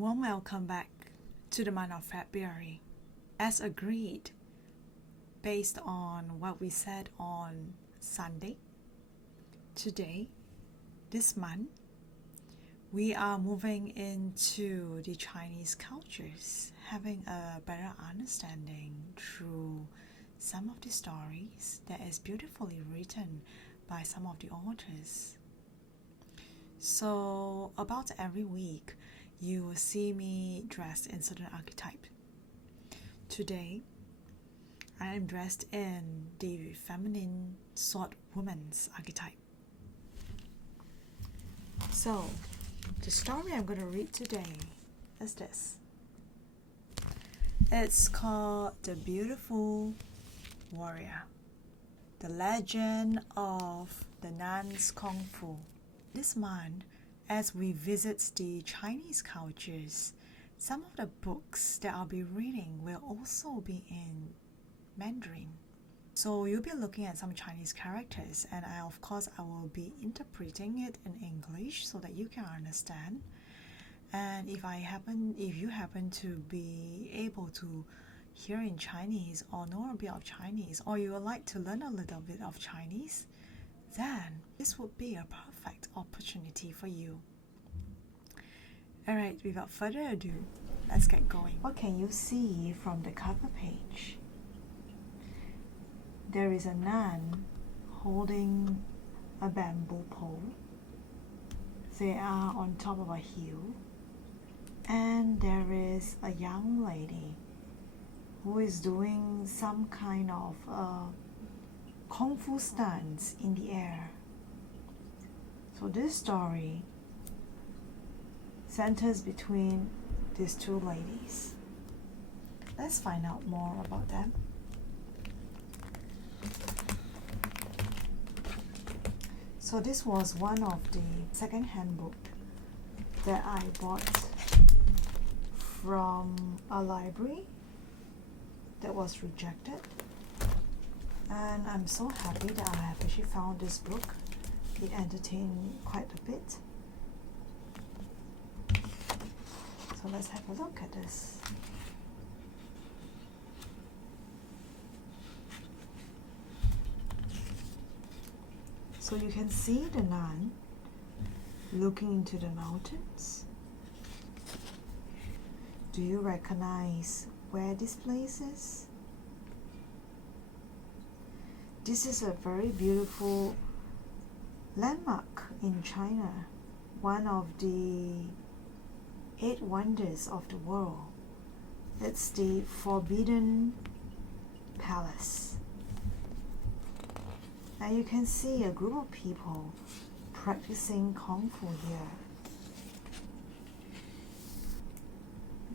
Warm welcome back to the month of February. As agreed, based on what we said on Sunday, today, this month, we are moving into the Chinese cultures, having a better understanding through some of the stories that is beautifully written by some of the authors. So about every week, you will see me dressed in certain archetype. Today, I am dressed in the feminine sword woman's archetype. So, the story I'm going to read today is this. It's called The Beautiful Warrior, The Legend of the Nun's Kung Fu. This month, as we visit the Chinese cultures, some of the books that I'll be reading will also be in Mandarin. So you'll be looking at some Chinese characters, and I will be interpreting it in English so that you can understand. And if you happen to be able to hear in Chinese or know a bit of Chinese, or you would like to learn a little bit of Chinese, then this would be a perfect opportunity for you. Alright, without further ado, let's get going. What can you see from the cover page? There is a nun holding a bamboo pole. They are on top of a hill. And there is a young lady who is doing some kind of Kung Fu stunts in the air. So this story centers between these two ladies. Let's find out more about them. So this was one of the second-hand book that I bought from a library that was rejected. And I'm so happy that I have actually found this book. It entertained me quite a bit. So let's have a look at this. So you can see the nun looking into the mountains. Do you recognize where this place is? This is a very beautiful landmark in China, one of the 8 wonders of the world. It's the Forbidden Palace. Now you can see a group of people practicing Kung Fu here.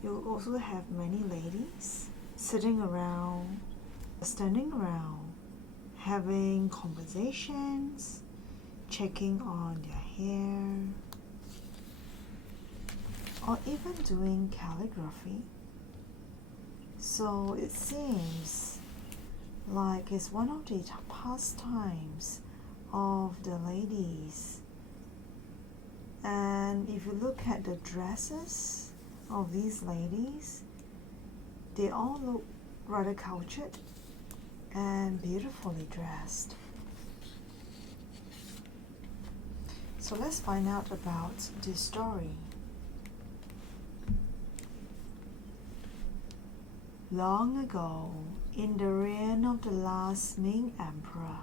You also have many ladies sitting around, standing around, having conversations, checking on their hair, or even doing calligraphy. So it seems like it's one of the pastimes of the ladies. And if you look at the dresses of these ladies, they all look rather cultured and beautifully dressed. So let's find out about this story. Long ago, in the reign of the last Ming Emperor,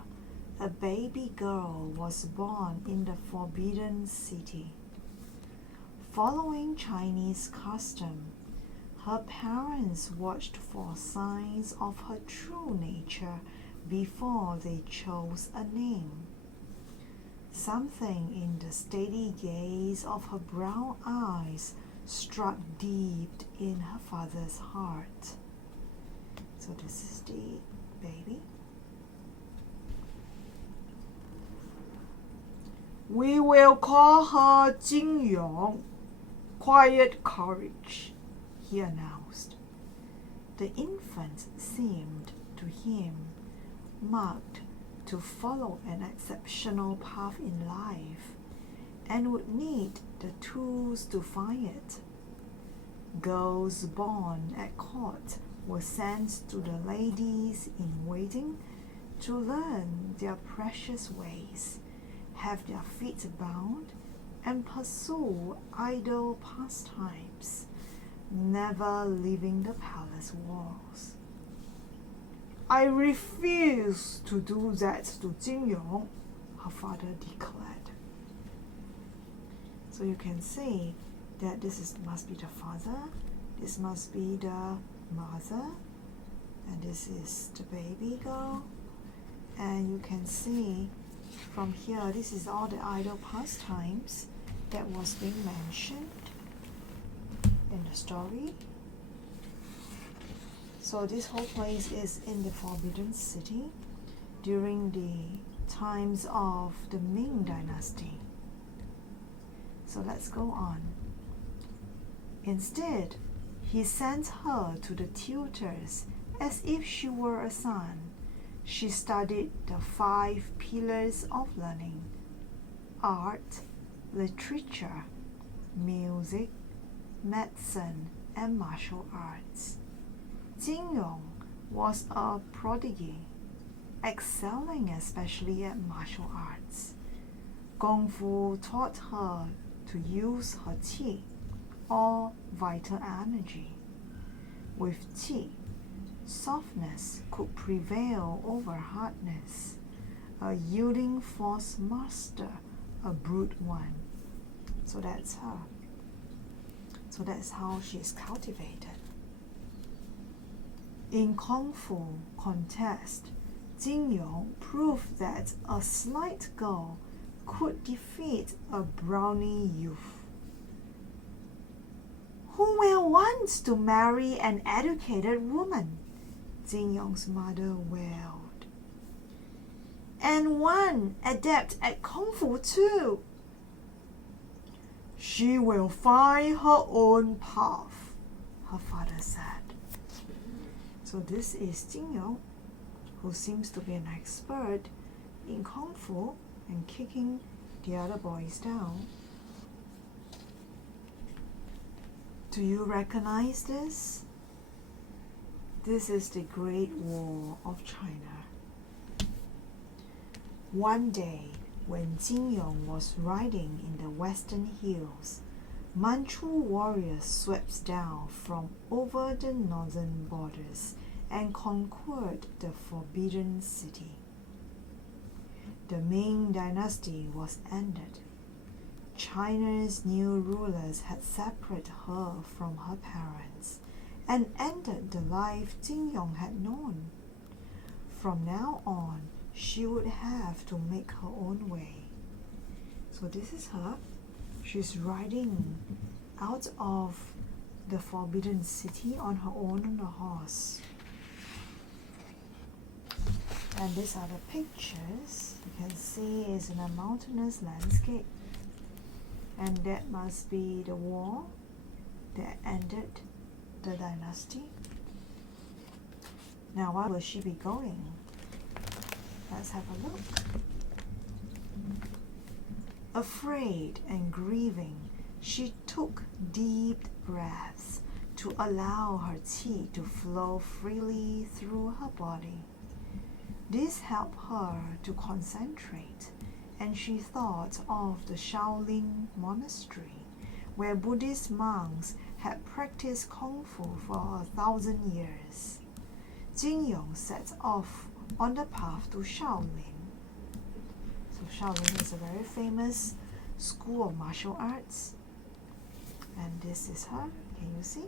a baby girl was born in the Forbidden City. Following Chinese custom, her parents watched for signs of her true nature before they chose a name. Something in the steady gaze of her brown eyes struck deep in her father's heart. So this is the baby. We will call her Jin Yong, quiet courage, he announced. The infant seemed to him marked to follow an exceptional path in life and would need the tools to find it. Girls born at court were sent to the ladies in waiting to learn their precious ways, have their feet bound, and pursue idle pastimes, never leaving the palace walls. I refuse to do that to Jin Yong, her father declared. So you can see that this must be the father, this must be the mother, and this is the baby girl. And you can see from here, this is all the idle pastimes that was being mentioned in the story. So this whole place is in the Forbidden City during the times of the Ming Dynasty. So let's go on. Instead, he sent her to the tutors as if she were a son. She studied the 5 pillars of learning: art, literature, music, medicine, and martial arts. Jin Yong was a prodigy, excelling especially at martial arts. Kung Fu taught her to use her qi, or vital energy. With qi, softness could prevail over hardness, a yielding force master, a brute one. So that's her. So that's how she is cultivated. In Kung Fu contest, Jin Yong proved that a slight girl could defeat a brawny youth. Who will want to marry an educated woman? Jin Yong's mother wailed. And one adept at Kung Fu too. She will find her own path, her father said. So this is Jin Yong, who seems to be an expert in Kung Fu and kicking the other boys down. Do you recognize this? This is the Great War of China. One day, when Jin Yong was riding in the western hills, Manchu warriors swept down from over the northern borders and conquered the Forbidden City. The Ming Dynasty was ended. China's new rulers had separated her from her parents and ended the life Jin Yong had known. From now on, she would have to make her own way. So this is her. She's riding out of the Forbidden City on her own on a horse. And these are the pictures. You can see it's in a mountainous landscape. And that must be the war that ended the dynasty. Now, where will she be going? Let's have a look. Afraid and grieving, she took deep breaths to allow her qi to flow freely through her body. This helped her to concentrate, and she thought of the Shaolin monastery, where Buddhist monks had practiced Kung Fu for 1,000 years. Jin Yong set off on the path to Shaolin. So Shaolin is a very famous school of martial arts. And this is her, can you see?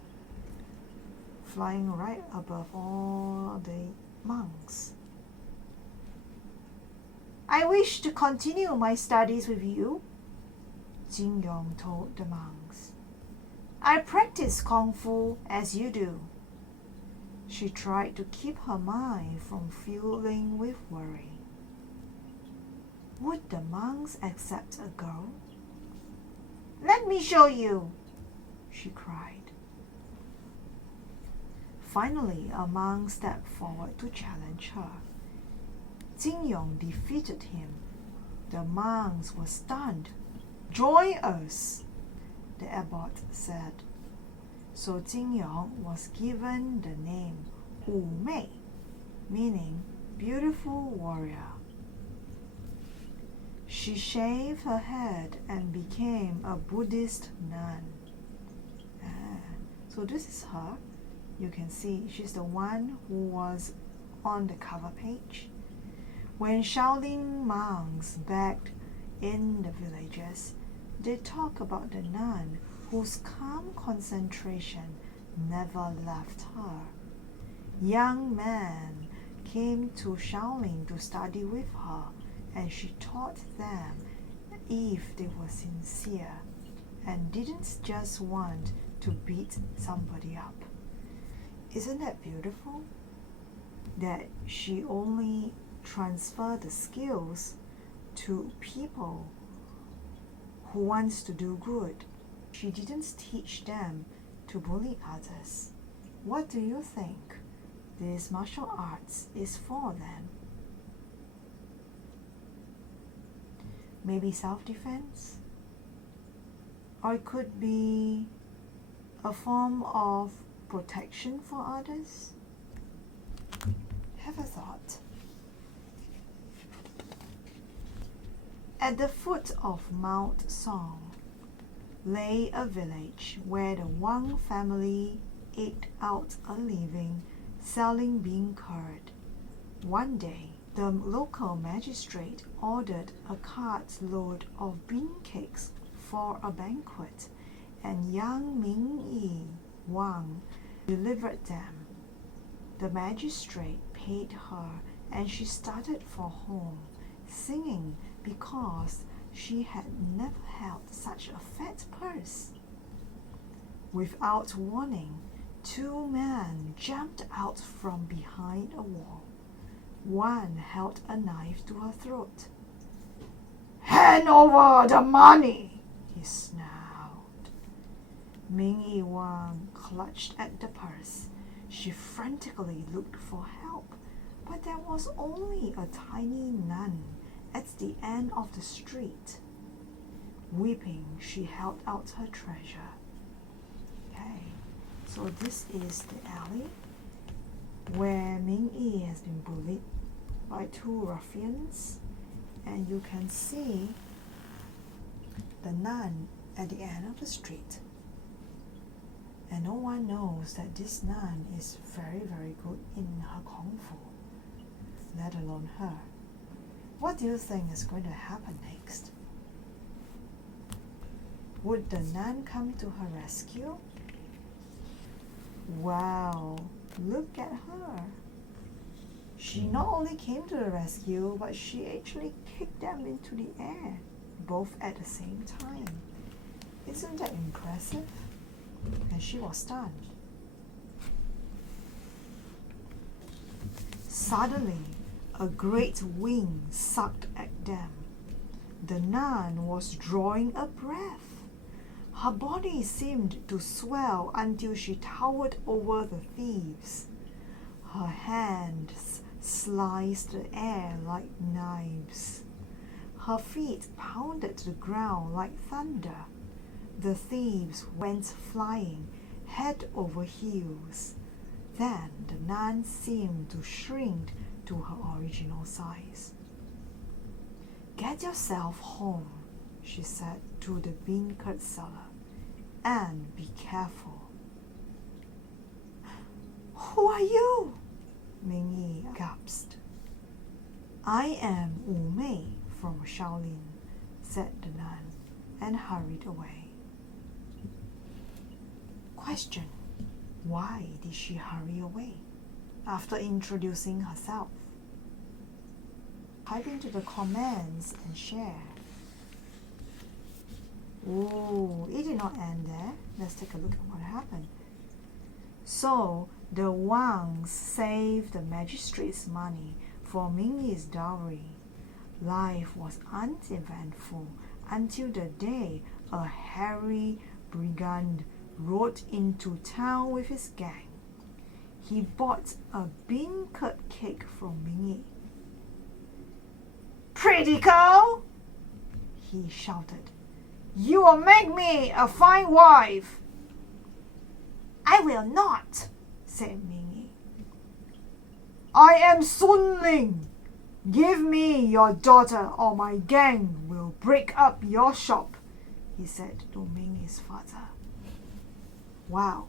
Flying right above all the monks. I wish to continue my studies with you, Jin Yong told the monks. I practice Kung Fu as you do. She tried to keep her mind from filling with worry. Would the monks accept a girl? Let me show you, she cried. Finally, a monk stepped forward to challenge her. Jin Yong defeated him. The monks were stunned. Join us, the abbot said. So Jingyong was given the name Wu Mei, meaning beautiful warrior. She shaved her head and became a Buddhist nun. So this is her. You can see she's the one who was on the cover page. When Shaolin monks begged in the villages, they talk about the nun whose calm concentration never left her. Young men came to Shaolin to study with her, and she taught them if they were sincere and didn't just want to beat somebody up. Isn't that beautiful? That she only transferred the skills to people who wants to do good. She didn't teach them to bully others. What do you think this martial arts is for them? Maybe self-defense? Or it could be a form of protection for others? Have a thought. At the foot of Mount Song lay a village where the Wang family ate out a living selling bean curd. One day, the local magistrate ordered a cartload of bean cakes for a banquet, and young Ming-yi Wang delivered them. The magistrate paid her, and she started for home, singing because she had never held such a fat purse. Without warning, two men jumped out from behind a wall. One held a knife to her throat. "Hand over the money!" he snarled. Ming-yi Wang clutched at the purse. She frantically looked for help, but there was only a tiny nun at the end of the street. Weeping, she held out her treasure. Okay, so this is the alley where Ming-yi has been bullied by two ruffians, and you can see the nun at the end of the street. And no one knows that this nun is very, very good in her kung fu, let alone her. What do you think is going to happen next? Would the nun come to her rescue? Wow, look at her. She not only came to the rescue, but she actually kicked them into the air, both at the same time. Isn't that impressive? And she was stunned. Suddenly, a great wind sucked at them. The nun was drawing a breath. Her body seemed to swell until she towered over the thieves. Her hands sliced the air like knives. Her feet pounded the ground like thunder. The thieves went flying, head over heels. Then the nun seemed to shrink to her original size. "Get yourself home," she said to the bean curd seller, "and be careful." "Who are you?" Ming-yi gasped. "I am Wu Mei from Shaolin," said the nun, and hurried away. Question: why did she hurry away after introducing herself? Type into the comments and share. Oh, it did not end there. Let's take a look at what happened. So, the Wangs saved the magistrate's money for Ming-yi's dowry. Life was uneventful until the day a hairy brigand rode into town with his gang. He bought a bean curd cake from Ming-yi. "Pretty girl," he shouted, "you will make me a fine wife." I will not, said Ming. I am Sun Ling. Give me your daughter or my gang will break up your shop, he said to Ming's father. Wow.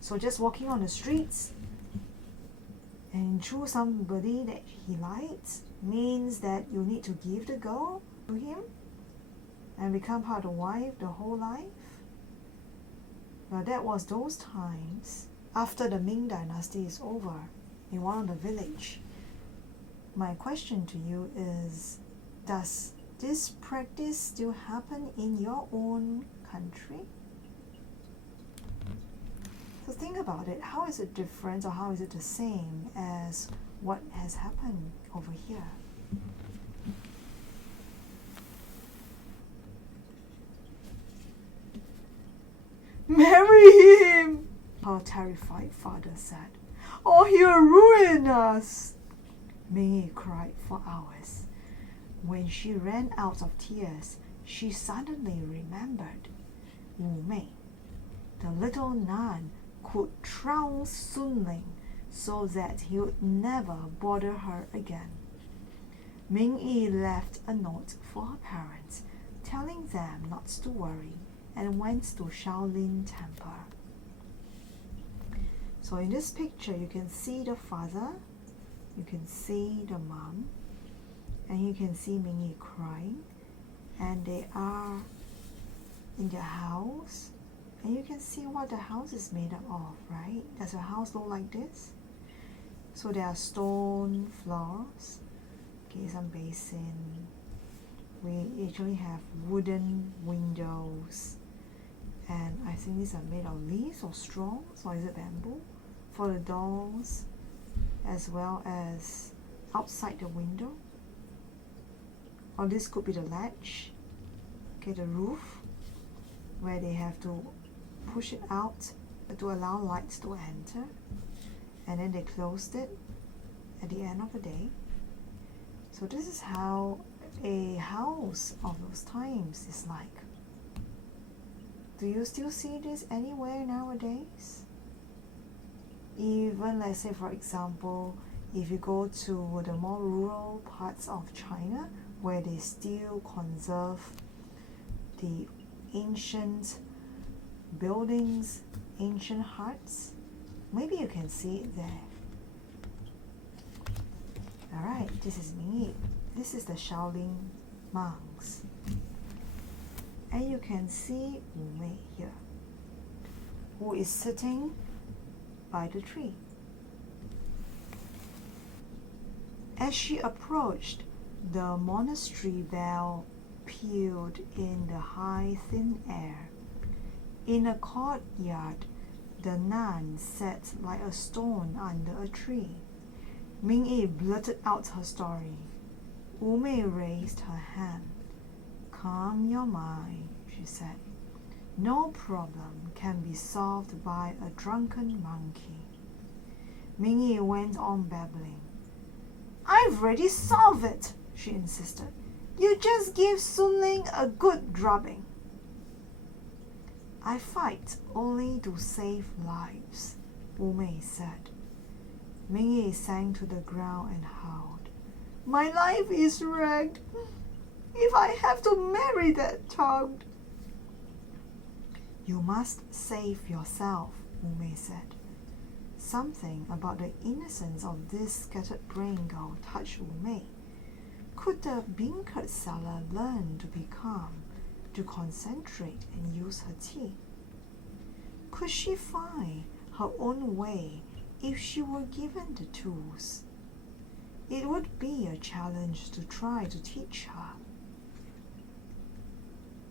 So just walking on the streets and choose somebody that he likes means that you need to give the girl to him and become part of the wife the whole life? Well, that was those times after the Ming dynasty is over in one of the village. My question to you is, does this practice still happen in your own country? So think about it. How is it different or how is it the same as what has happened over here? Marry him! Her terrified father said. Or he'll ruin us! Ming cried for hours. When she ran out of tears, she suddenly remembered Wu Mei. The little nun could trounce Sun Ling so that he would never bother her again. Ming Yi left a note for her parents, telling them not to worry, and went to Shaolin Temple. So in this picture, you can see the father, you can see the mom, and you can see Ming Yi crying, and they are in their house, and you can see what the house is made up of, right? Does a house look like this? So there are stone floors, okay, some basin. We actually have wooden windows, and I think these are made of leaves or straw, or is it bamboo? For the doors, as well as outside the window. Or this could be the latch, okay, the roof, where they have to push it out to allow lights to enter, and then they closed it at the end of the day. So this is how a house of those times is like. Do you still see this anywhere nowadays? Even, let's say, for example, if you go to the more rural parts of China, where they still conserve the ancient buildings, ancient huts, maybe you can see it there. Alright, this is Ming Yi. This is the Shaolin monks. And you can see Wu Mei here, who is sitting by the tree. As she approached, the monastery bell pealed in the high thin air. In a courtyard, the nun sat like a stone under a tree. Ming Yi blurted out her story. Wu Mei raised her hand. Calm your mind, she said. No problem can be solved by a drunken monkey. Ming Yi went on babbling. I've already solved it, she insisted. You just give Sun Ling a good drubbing. I fight only to save lives, Wu Mei said. Ming Yi sank to the ground and howled. My life is wrecked. If I have to marry that child. You must save yourself, Wu Mei said. Something about the innocence of this scattered brain girl touched Wu Mei. Could the beancurd seller learn to be calm, to concentrate and use her tea? Could she find her own way if she were given the tools? It would be a challenge to try to teach her.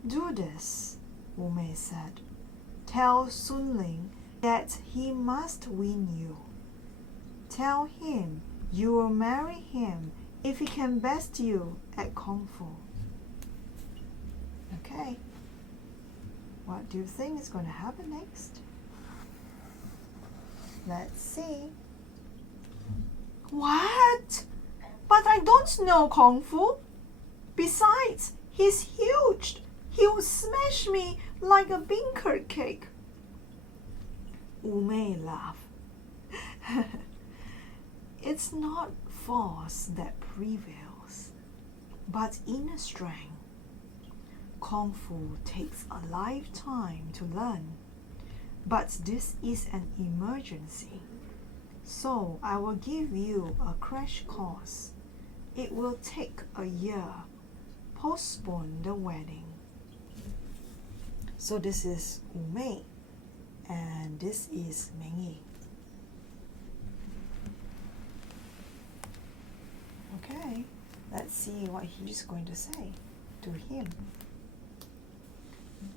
Do this, Wu Mei said. Tell Sun Ling that he must win you. Tell him you will marry him if he can best you at Kung Fu. Okay. What do you think is going to happen next? Let's see. What? But I don't know Kung Fu. Besides, he's huge. He will smash me like a beancurd cake. Wu Mei laughed. It's not force that prevails, but inner strength. Kung Fu takes a lifetime to learn, but this is an emergency. So I will give you a crash course. It will take a year. Postpone the wedding. So this is Wu Mei, and this is Meng Yi. Okay, let's see what he's going to say to him.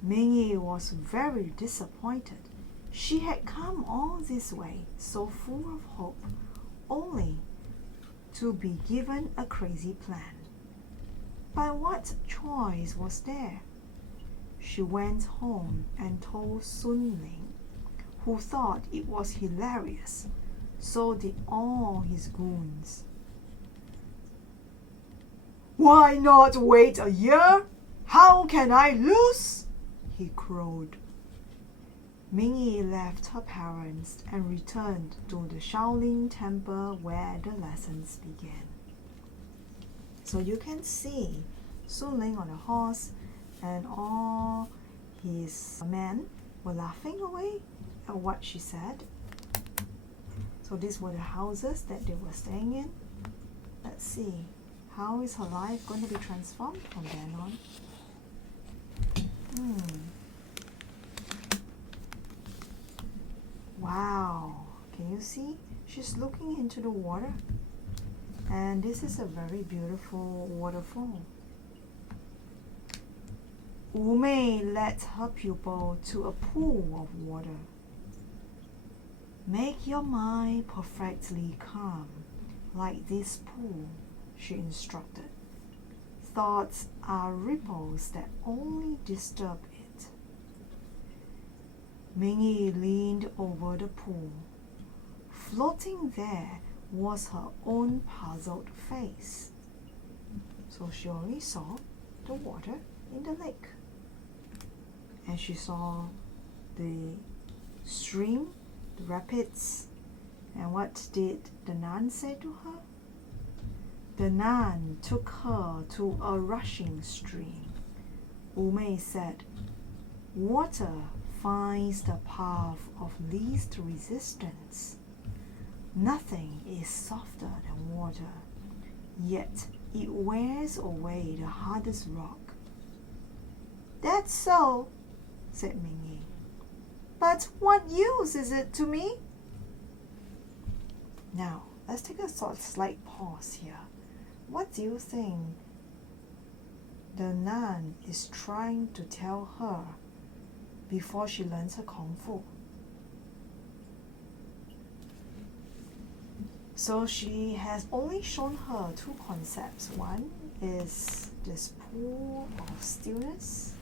Meng Yi was very disappointed. She had come all this way, so full of hope, only to be given a crazy plan. But what choice was there? She went home and told Sun Ling, who thought it was hilarious. So did all his goons. Why not wait a year? How can I lose? He crowed. Meng Yi left her parents and returned to the Shaolin temple where the lessons began. So you can see Sun Ling on a horse, and all his men were laughing away at what she said. So these were the houses that they were staying in. Let's see, how is her life going to be transformed from then on? Wow, can you see? She's looking into the water, and this is a very beautiful waterfall. Wu Mei led her pupil to a pool of water. Make your mind perfectly calm, like this pool, she instructed. Thoughts are ripples that only disturb it. Meng Yi leaned over the pool. Floating there was her own puzzled face. So she only saw the water in the lake. And she saw the stream, the rapids. And what did the nun say to her? The nun took her to a rushing stream. Wu Mei said, water finds the path of least resistance. Nothing is softer than water, yet it wears away the hardest rock. That's so, said Meng Yi. But what use is it to me? Now, let's take a slight pause here. What do you think the nun is trying to tell her before she learns her Kung Fu? So she has only shown her two concepts. One is this pool of stillness.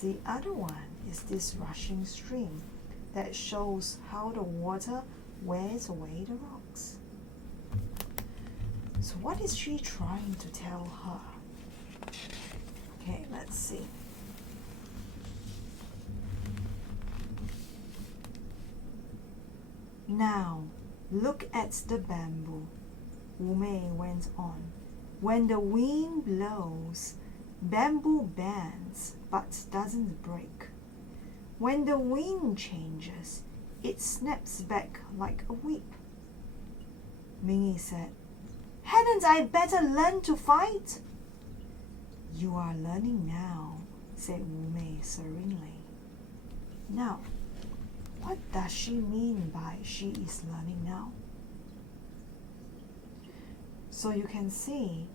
The other one is this rushing stream that shows how the water wears away the rocks. So what is she trying to tell her? Okay, let's see. Now, look at the bamboo, Wu Mei went on. When the wind blows, bamboo bends but doesn't break. When the wind changes, it snaps back like a whip. Meng Yi said, hadn't I better learn to fight? You are learning now, said Wu Mei serenely. Now, what does she mean by she is learning now? So you can see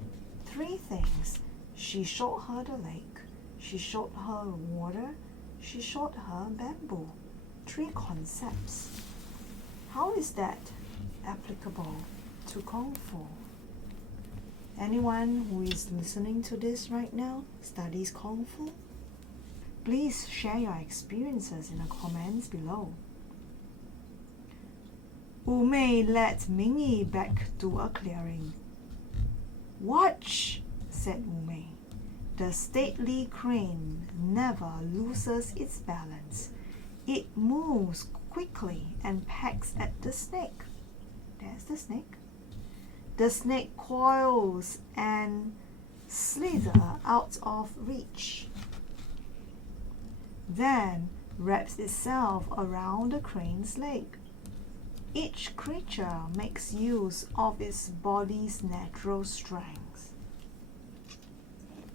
three things. She showed her the lake, she showed her water, she showed her bamboo. Three concepts. How is that applicable to Kung Fu? Anyone who is listening to this right now studies Kung Fu? Please share your experiences in the comments below. Wu Mei led Meng Yi back to a clearing. Watch, said Wu Mei. The stately crane never loses its balance. It moves quickly and pecks at the snake. There's the snake. The snake coils and slithers out of reach, then wraps itself around the crane's leg. Each creature makes use of its body's natural strength.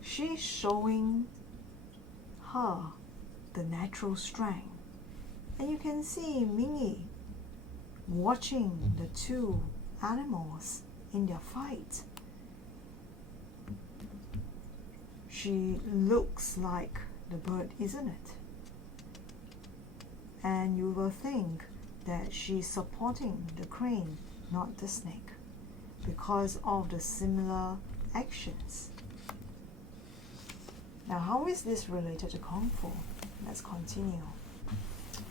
She's showing her the natural strength. And you can see Mingy watching the two animals in their fight. She looks like the bird, isn't it? And you will think that she's supporting the crane, not the snake, because of the similar actions. Now, how is this related to Kung Fu? Let's continue.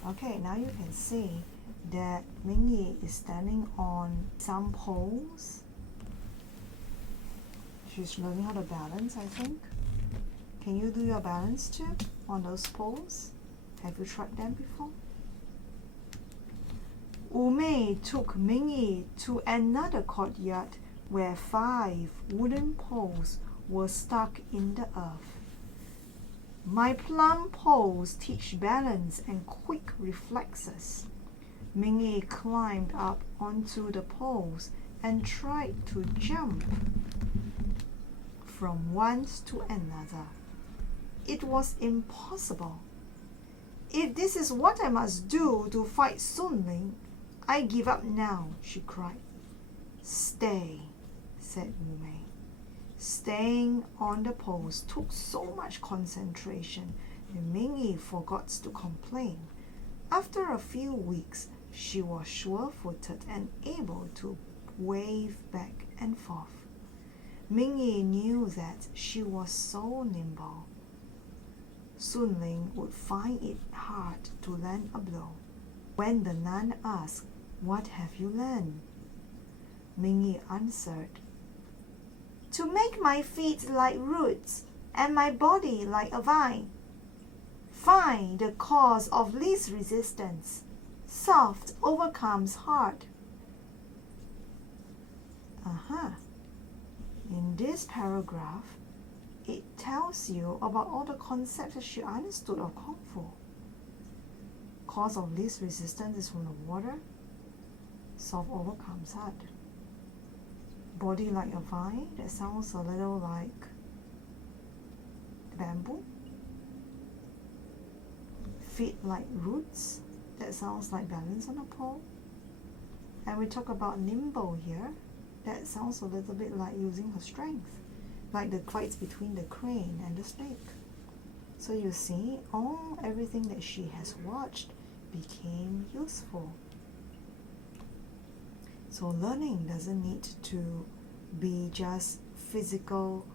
Okay, now you can see that Mingy is standing on some poles. She's learning how to balance, I think. Can you do your balance too on those poles? Have you tried them before? Wu Mei took Mingy to another courtyard where 5 wooden poles were stuck in the earth. My plum poles teach balance and quick reflexes. Mingy climbed up onto the poles and tried to jump from one to another. It was impossible. If this is what I must do to fight Sun Ling, I give up now, she cried. Stay, said Wu Mei. Staying on the poles took so much concentration that Mingy forgot to complain. After a few weeks, she was sure-footed and able to wave back and forth. Mingy knew that she was so nimble. Sun Ling would find it hard to land a blow. When the nun asked, "What have you learned?" Mingy answered, "To make my feet like roots and my body like a vine. Find the cause of least resistance. Soft overcomes hard." In this paragraph, it tells you about all the concepts that she understood of Kung Fu. Cause of least resistance is from the water. Soft overcomes hard. Body like a vine, that sounds a little like bamboo. Feet like roots, that sounds like balance on a pole. And we talk about nimble here, that sounds a little bit like using her strength, like the fights between the crane and the snake. So you see, everything that she has watched became useful. So learning doesn't need to be just physical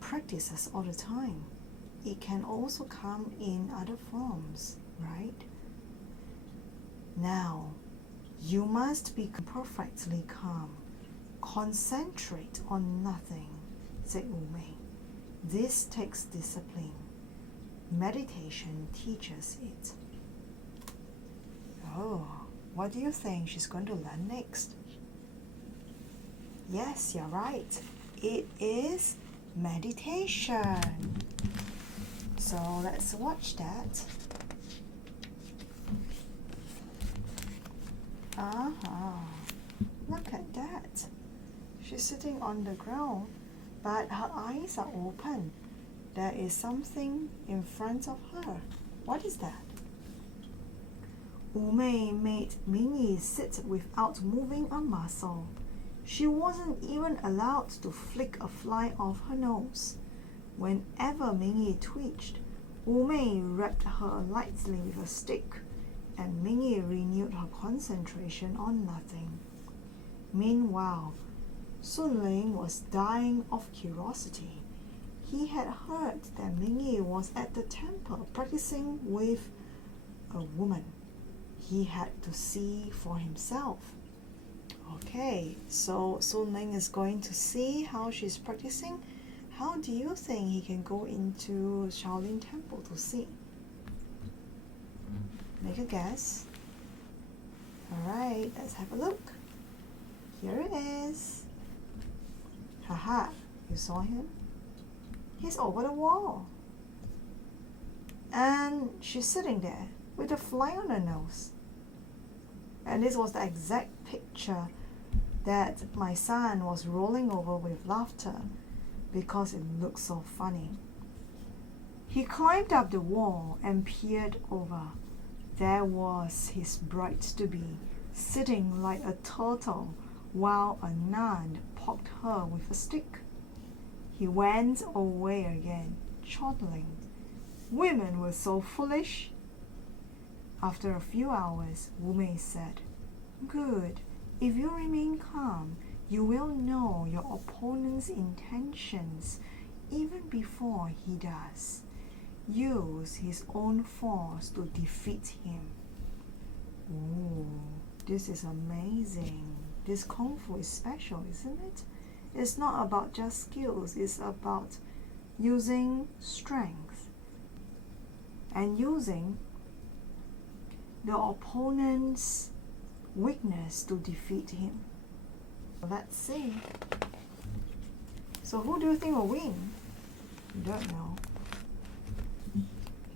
practices all the time. It can also come in other forms, right? Now, you must be perfectly calm. Concentrate on nothing, said Wu Mei. This takes discipline. Meditation teaches it. Oh, what do you think she's going to learn next? Yes, you're right. It is meditation. So let's watch that. Look at that. She's sitting on the ground, but her eyes are open. There is something in front of her. What is that? Wu Mei made Mingy sit without moving a muscle. She wasn't even allowed to flick a fly off her nose. Whenever Mingy twitched, Wu Mei rapped her lightly with a stick, and Mingy renewed her concentration on nothing. Meanwhile, Sun Ling was dying of curiosity. He had heard that Mingy was at the temple practicing with a woman. He had to see for himself. Okay, so Sun Ling is going to see how she's practicing. How do you think he can go into Shaolin Temple to see? Make a guess. Alright, let's have a look. Here it is. Haha, you saw him? He's over the wall. And she's sitting there with a fly on her nose. And this was the exact picture that my son was rolling over with laughter because it looked so funny. He climbed up the wall and peered over. There was his bride-to-be sitting like a turtle while a nun poked her with a stick. He went away again, chortling. Women were so foolish. After a few hours, Wu Mei said, "Good. If you remain calm, you will know your opponent's intentions even before he does. Use his own force to defeat him." Ooh, this is amazing. This Kung Fu is special, isn't it? It's not about just skills, it's about using strength and using the opponent's weakness to defeat him. Let's see. So who do you think will win? Don't know.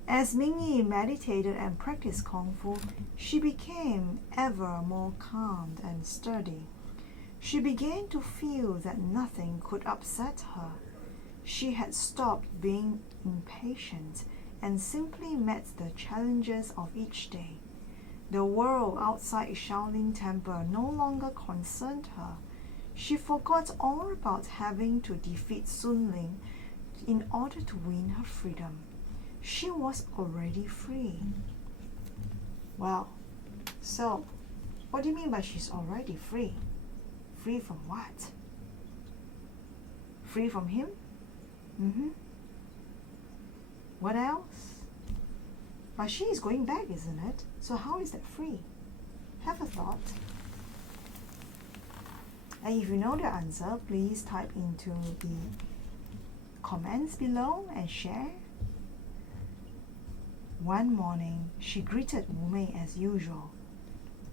As Mingyi meditated and practiced Kung Fu, she became ever more calm and steady. She began to feel that nothing could upset her. She had stopped being impatient and simply met the challenges of each day. The world outside Shaolin Temple no longer concerned her. She forgot all about having to defeat Sun Ling in order to win her freedom. She was already free. Well, so what do you mean by she's already free? Free from what? Free from him? What else? But she is going back, isn't it? So how is that free? Have a thought. And if you know the answer, please type into the comments below and share. One morning, she greeted Wu Mei as usual.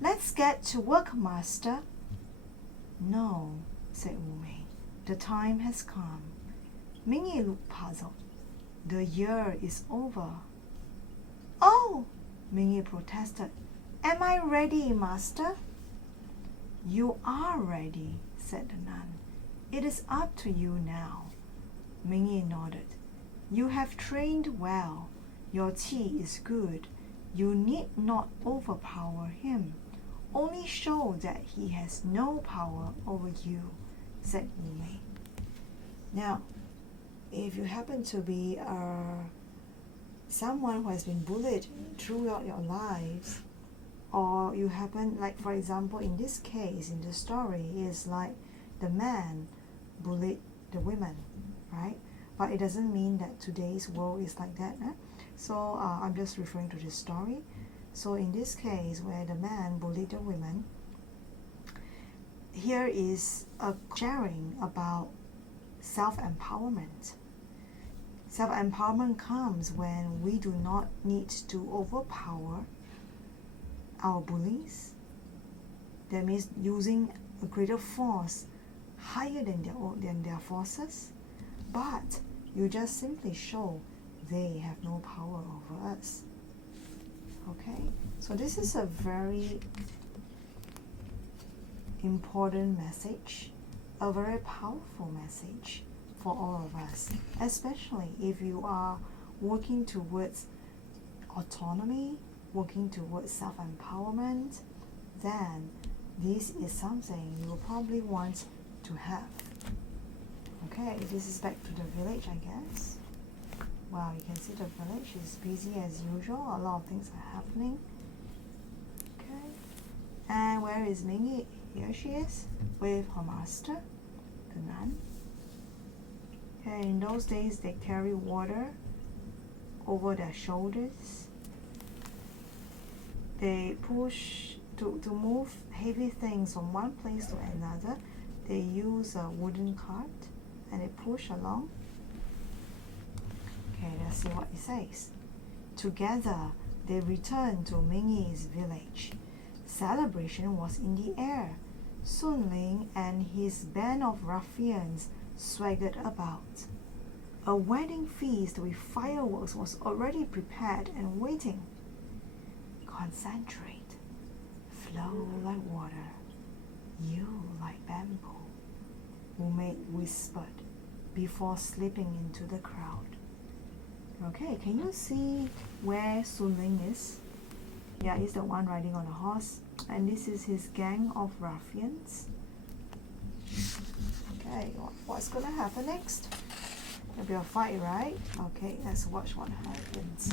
"Let's get to work, master." "No," said Wu Mei. "The time has come." Mingyi looked puzzled. "The year is over." "Oh," Mingyi protested. "Am I ready, master?" "You are ready," said the nun. "It is up to you now." Mingyi nodded. "You have trained well. Your qi is good. You need not overpower him. Only show that he has no power over you," said Wu Mei. Now, if you happen to be someone who has been bullied throughout your lives, or you happen, like for example in this case, in the story, is like the man bullied the women, right? But it doesn't mean that today's world is like that. So I'm just referring to this story. So in this case where the man bullied the women, here is a sharing about self-empowerment. Self-empowerment comes when we do not need to overpower our bullies. That means using a greater force higher than their forces, but you just simply show they have no power over us. Okay, so this is a very important message, a very powerful message for all of us, especially if you are working towards autonomy, working towards self-empowerment, then this is something you will probably want to have. Okay, this is back to the village, I guess. Wow, you can see the village is busy as usual. A lot of things are happening. Okay, and where is Mingyi? Here she is with her master, the nun. Okay, in those days they carry water over their shoulders. They push to move heavy things from one place to another. They use a wooden cart and they push along. Okay, let's see what it says. Together, they returned to Mingyi's village. Celebration was in the air. Sun Ling and his band of ruffians swaggered about. A wedding feast with fireworks was already prepared and waiting. Concentrate, flow like water, you like bamboo, Wu Mei whispered before slipping into the crowd. Okay, can you see where Sun Ling is? Yeah, he's the one riding on a horse, and this is his gang of ruffians. Okay, what's gonna happen next? There'll be a fight, right? Okay, let's watch what happens.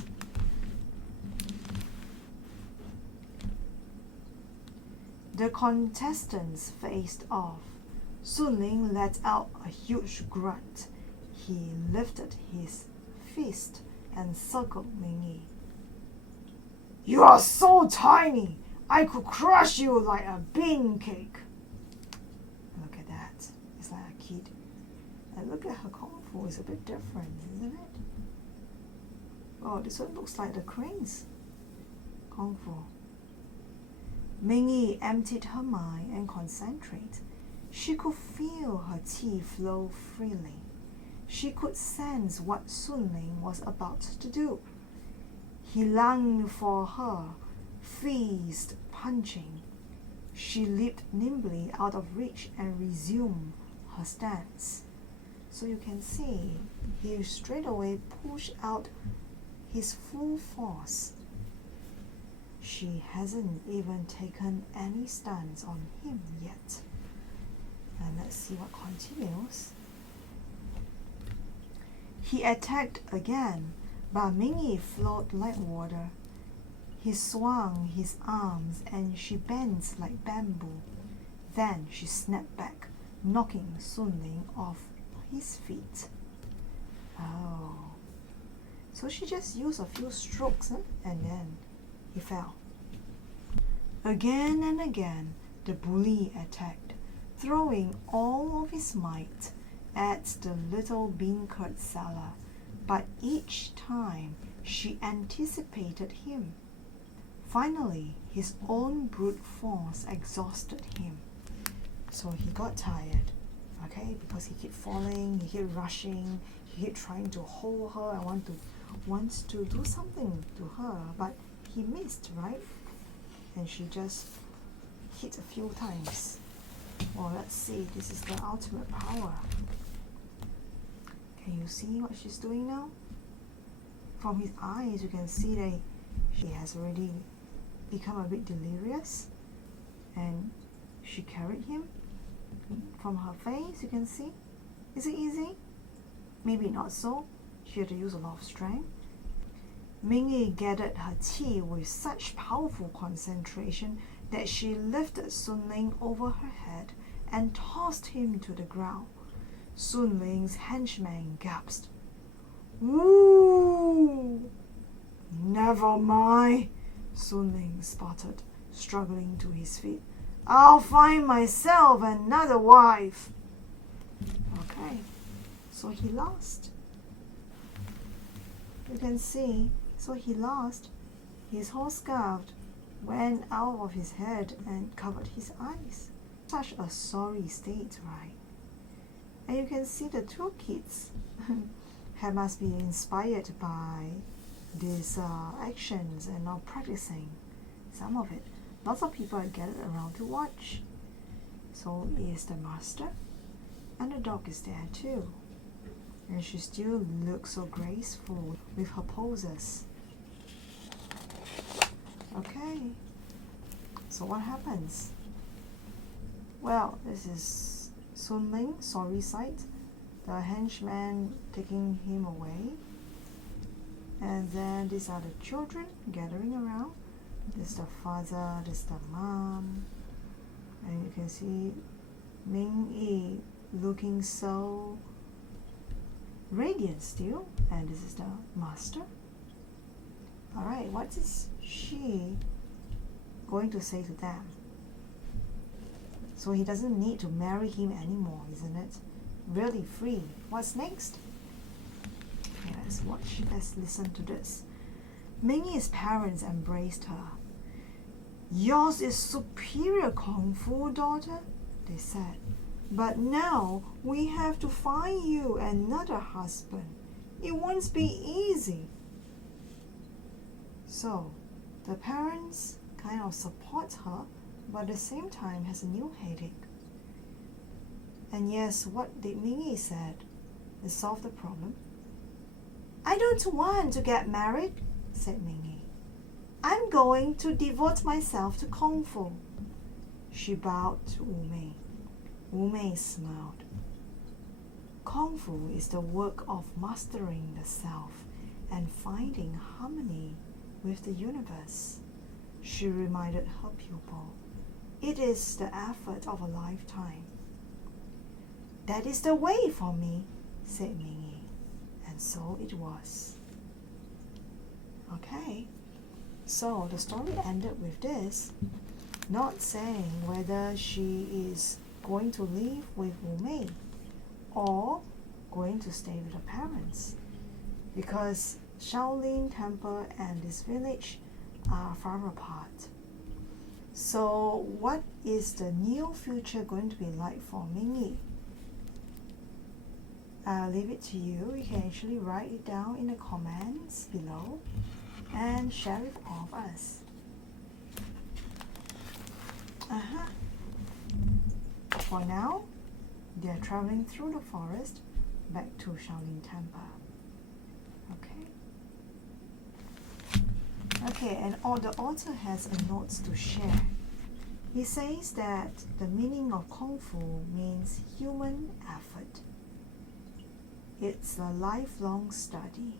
The contestants faced off. Sun Ling let out a huge grunt. He lifted his fist and circled Ming Yi. You are so tiny! I could crush you like a bean cake. Look at that. It's like a kid. And look at her kung fu. It's a bit different, isn't it? Oh, this one looks like the cranes. Kung fu. Ming Yi emptied her mind and concentrated. She could feel her qi flow freely. She could sense what Sun Ling was about to do. He lunged for her, fist punching. She leaped nimbly out of reach and resumed her stance. So you can see he straight away pushed out his full force. She hasn't even taken any stance on him yet. And let's see what continues. He attacked again, but Ming Yi flowed like water. He swung his arms and she bent like bamboo. Then she snapped back, knocking Sun Ling off his feet. Oh. So she just used a few strokes, and then he fell. Again and again, the bully attacked, throwing all of his might at the little bean-curd seller, but each time she anticipated him. Finally, his own brute force exhausted him. So he got tired, okay, because he kept falling, he kept rushing, he kept trying to hold her and wants to do something to her, but he missed, right? And she just hit a few times. Well, let's see, this is the ultimate power. Can you see what she's doing now? From his eyes, you can see that she has already become a bit delirious, and she carried him. From her face, you can see. Is it easy? Maybe not so. She had to use a lot of strength. Ming Yi gathered her qi with such powerful concentration that she lifted Sun Ling over her head and tossed him to the ground. Sun Ling's henchman gasped. Woo! Never mind, Sun Ling sputtered, struggling to his feet. I'll find myself another wife. Okay, so he lost. You can see, so he lost. His whole scarf went out of his head and covered his eyes. Such a sorry state, right? And you can see the two kids must be inspired by these actions and now practicing some of it. Lots of people are gathered around to watch. So is the master, and the dog is there too. And she still looks so graceful with her poses. Okay, so what happens? Well, this is Sun Ling, sorry sight. The henchman taking him away. And then these are the children gathering around. This is the father, this is the mom. And you can see Ming Yi looking so radiant still. And this is the master. Alright, what is she going to say to them? So he doesn't need to marry him anymore, isn't it? Really free. What's next? Okay, let's watch, let's listen to this. Ming Yi's parents embraced her. Yours is superior Kung Fu, daughter, they said. But now we have to find you another husband. It won't be easy. So the parents kind of support her, but at the same time has a new headache. And yes, what did Mingy said? It solved the problem. I don't want to get married, said Mingy. I'm going to devote myself to Kung Fu. She bowed to Wu Mei. Wu Mei smiled. Kung Fu is the work of mastering the self and finding harmony with the universe. She reminded her pupil. It is the effort of a lifetime. That is the way for me, said Mingy. And so it was. Okay, so the story ended with this, not saying whether she is going to live with Wu Mei or going to stay with her parents, because Shaolin Temple and this village are far apart. So what is the new future going to be like for Mingy? I'll leave it to you. You can actually write it down in the comments below and share with all of us. For now, they are traveling through the forest back to Shaolin Temple. Okay, and the author has a note to share. He says that the meaning of Kung Fu means human effort. It's a lifelong study,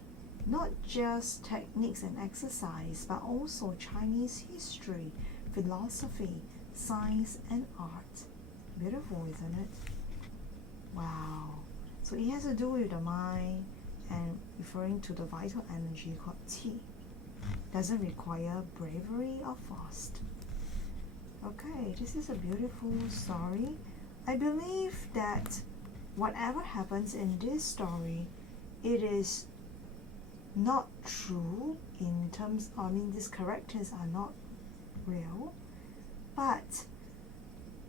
not just techniques and exercise, but also Chinese history, philosophy, science, and art. Beautiful, isn't it? Wow. So it has to do with the mind and referring to the vital energy called Qi. Doesn't require bravery or fast. Okay, this is a beautiful story. I believe that whatever happens in this story, it is not true in terms, these characters are not real, but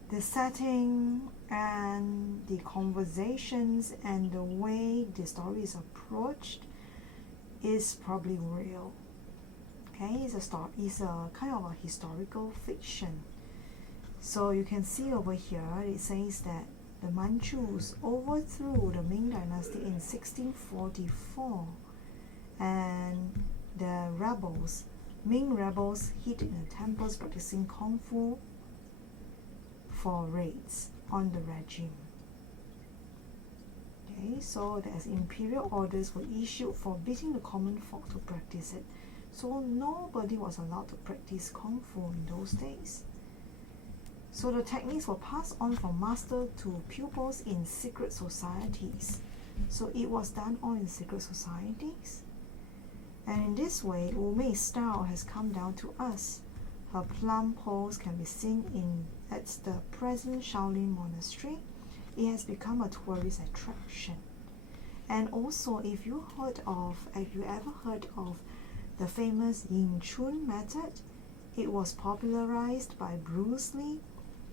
the setting and the conversations and the way the story is approached is probably real. Okay, it's a kind of a historical fiction. So you can see over here, it says that the Manchus overthrew the Ming Dynasty in 1644, and the Ming rebels hid in the temples practicing Kung Fu for raids on the regime. Okay, so as imperial orders were issued forbidding the common folk to practice it. So nobody was allowed to practice Kung Fu in those days. So the techniques were passed on from master to pupils in secret societies. So it was done all in secret societies. And in this way, Wu Mei's style has come down to us. Her plum pose can be seen at the present Shaolin Monastery. It has become a tourist attraction. And also, if you ever heard of the famous Yin Chun method, it was popularized by Bruce Lee.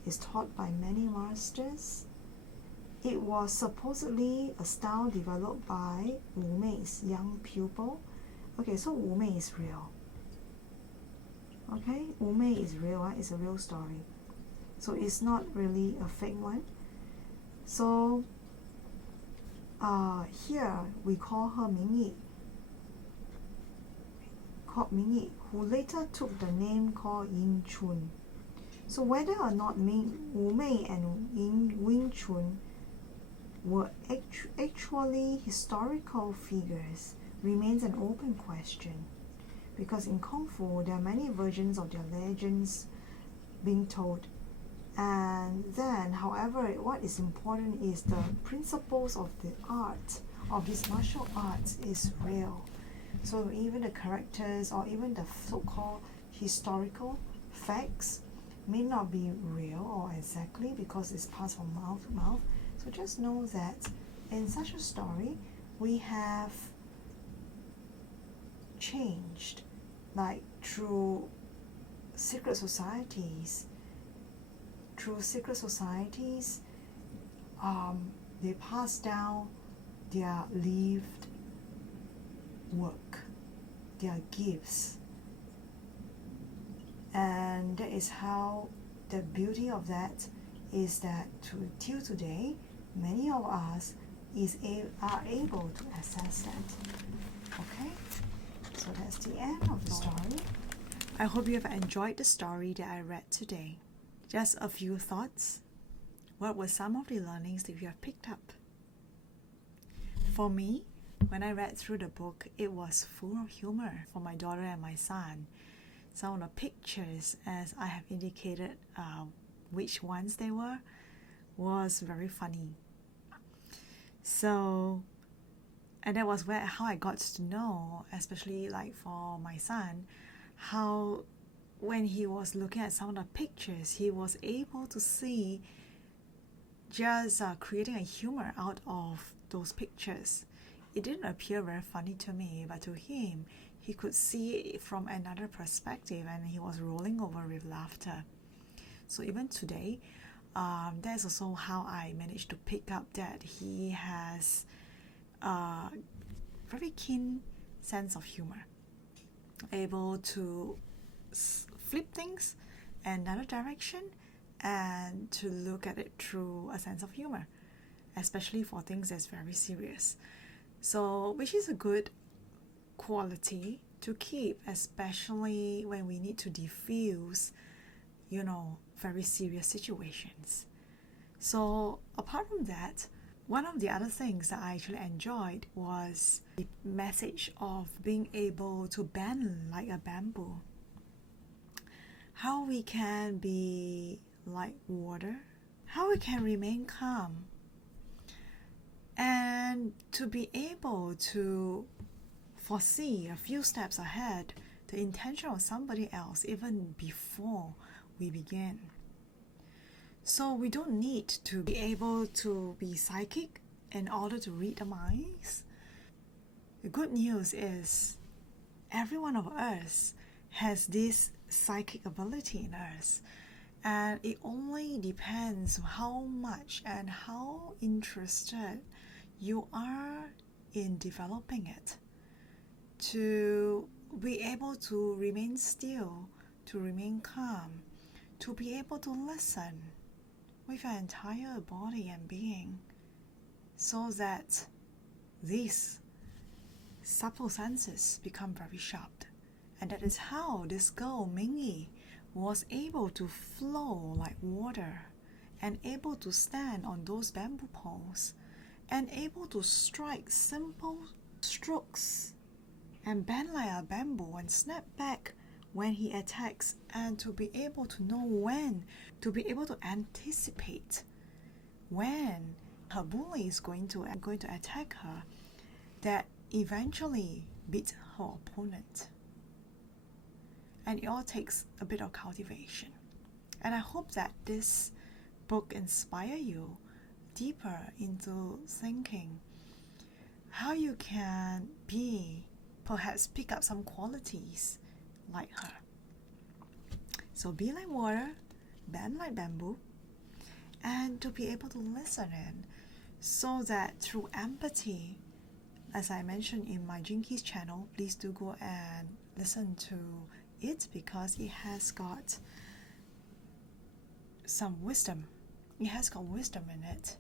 It's taught by many masters. It was supposedly a style developed by Wu Mei's young pupil. Okay, so Wu Mei is real. Okay, Wu Mei is real. It's a real story. So it's not really a fake one. So here we call her Ming Yi, who later took the name called Yin Chun. So whether or not Wu Mei and Yin Chun were actually historical figures remains an open question, because in Kung Fu there are many versions of their legends being told. And then, however, what is important is the principles of the art, of this martial arts, is real. So even the characters or even the so-called historical facts may not be real or exactly, because it's passed from mouth to mouth. So just know that in such a story, we have changed, like through secret societies. Through secret societies, they pass down their lived work, their gifts, and that is how the beauty of that is that till today, many of us are able to access that. Okay, so that's the end of the story. I hope you have enjoyed the story that I read today. Just a few thoughts. What were some of the learnings that you have picked up? For me, when I read through the book, it was full of humor for my daughter and my son. Some of the pictures, as I have indicated which ones they were, was very funny. So, and that was how I got to know, especially like for my son, how when he was looking at some of the pictures, he was able to see just creating a humor out of those pictures. It didn't appear very funny to me, but to him, he could see it from another perspective, and he was rolling over with laughter. So even today, that's also how I managed to pick up that he has a very keen sense of humor, able to flip things another direction and to look at it through a sense of humor, especially for things that's very serious. So, which is a good quality to keep, especially when we need to diffuse, very serious situations. So, apart from that, one of the other things that I actually enjoyed was the message of being able to bend like a bamboo. How we can be like water, how we can remain calm, and to be able to foresee a few steps ahead the intention of somebody else even before we begin. So we don't need to be able to be psychic in order to read the minds. The good news is every one of us has this psychic ability in us, and it only depends how much and how interested you are in developing it, to be able to remain still, to remain calm, to be able to listen with your entire body and being, so that these subtle senses become very sharp. And that is how this girl, Mingy, was able to flow like water, and able to stand on those bamboo poles, and able to strike simple strokes, and bend like a bamboo and snap back when he attacks, and to be able to know when, to be able to anticipate when her bully is going to attack her, that eventually beat her opponent. And it all takes a bit of cultivation. And I hope that this book inspire you deeper into thinking how you can perhaps pick up some qualities like her. So be like water, bend like bamboo, and to be able to listen in, so that through empathy, as I mentioned in my Jinkies channel, please do go and listen to it, because it has got some wisdom. It has got wisdom in it.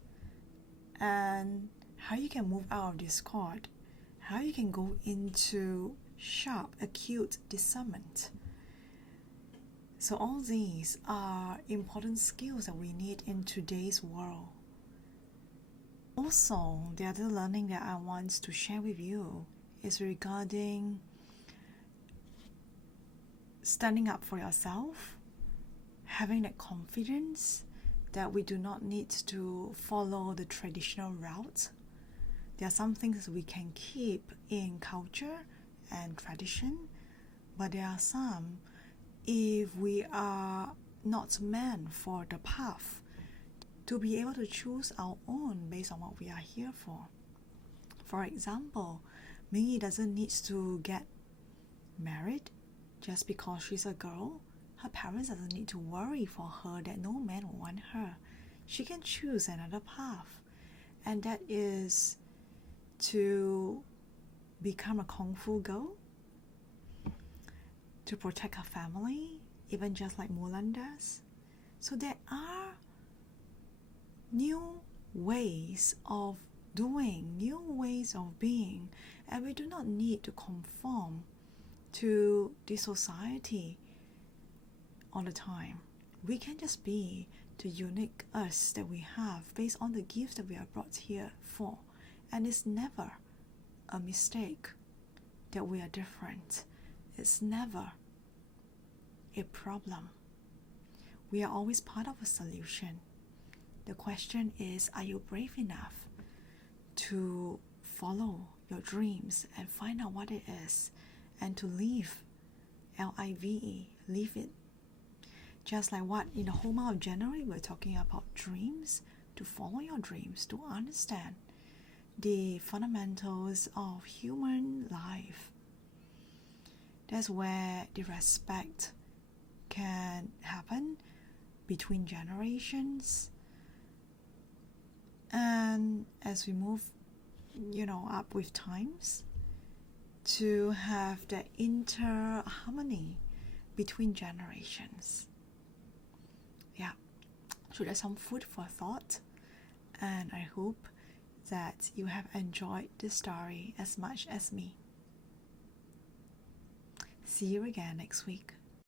And how you can move out of discord, how you can go into sharp, acute discernment. So all these are important skills that we need in today's world. Also, the other learning that I want to share with you is regarding standing up for yourself, having that confidence that we do not need to follow the traditional route. There are some things we can keep in culture and tradition, but there are some, if we are not meant for the path, to be able to choose our own based on what we are here for. For example, Mingy doesn't need to get married just because she's a girl. Her parents doesn't need to worry for her that no man will want her. She can choose another path, and that is to become a kung fu girl, to protect her family, even just like Mulan does. So there are new ways of doing, new ways of being, and we do not need to conform to the society all the time. We can just be the unique us that we have based on the gifts that we are brought here for. And it's never a mistake that we are different. It's never a problem. We are always part of a solution. The question is, are you brave enough to follow your dreams and find out what it is, and to live, L-I-V-E, live it. Just like what in the whole month of January we're talking about dreams, to follow your dreams, to understand the fundamentals of human life. That's where the respect can happen between generations. And as we move, up with times, to have the inter-harmony between generations. Yeah, so that's some food for thought, and I hope that you have enjoyed this story as much as me. See you again next week.